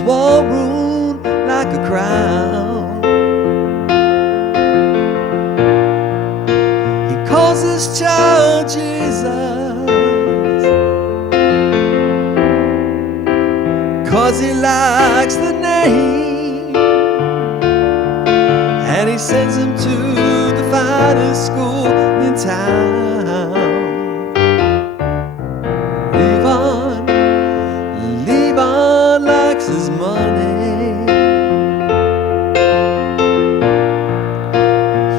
his war wound like a crown. He calls his child Jesus, 'cause he likes the name, and he sends him to the finest school in town. Levi likes his money.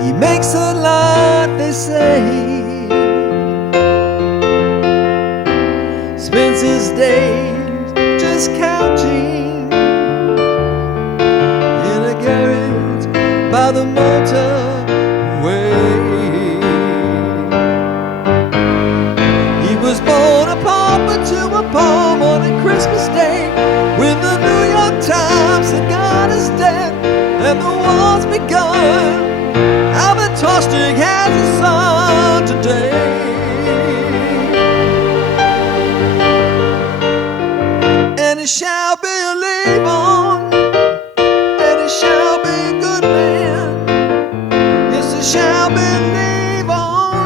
He makes a lot, they say. Spends his days just counting in a garage by the motorway. He was born a pauper to a palm on a Christmas Day, when the New York Times said God is dead and the war's begun. Albert Tostig has a son today, and he shall believe on, and he shall be a good man. Yes, he shall believe on,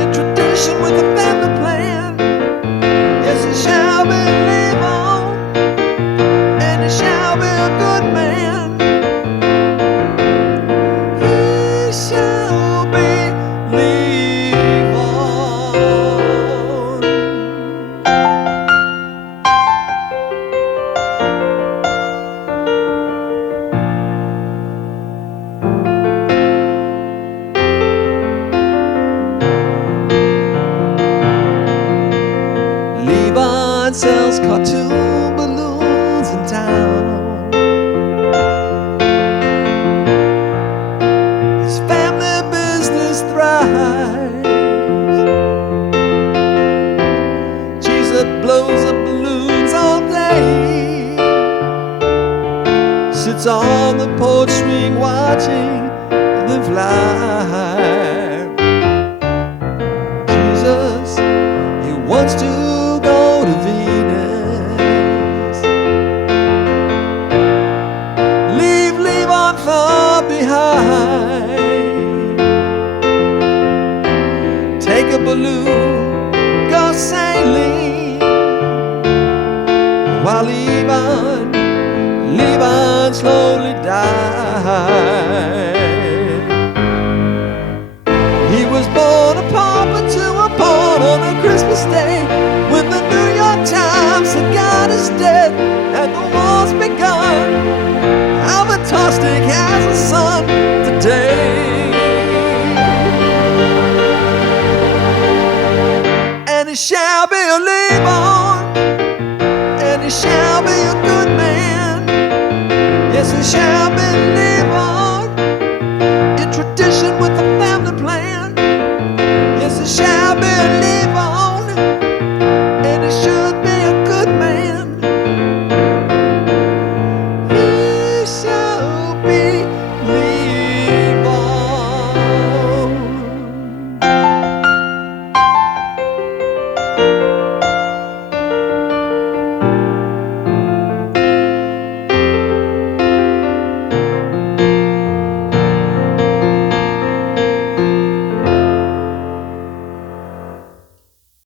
in tradition with a family plan. Yes, he shall believe on, and he shall be a good man. He shall believe on. Levi sells cartoon balloons in town. His family business thrives. Jesus blows up balloons all day, sits on the porch swing watching them fly. Jesus, he wants to go to Venus, leave on far behind, take a balloon, go sailing, while Levi slowly died. He was born a pauper to a pawn on a Christmas Day, when the New York Times said God is dead and the war's begun. Albert Tostig has a son today, and he shall believe on, and he shall be a good man. Yes, he shall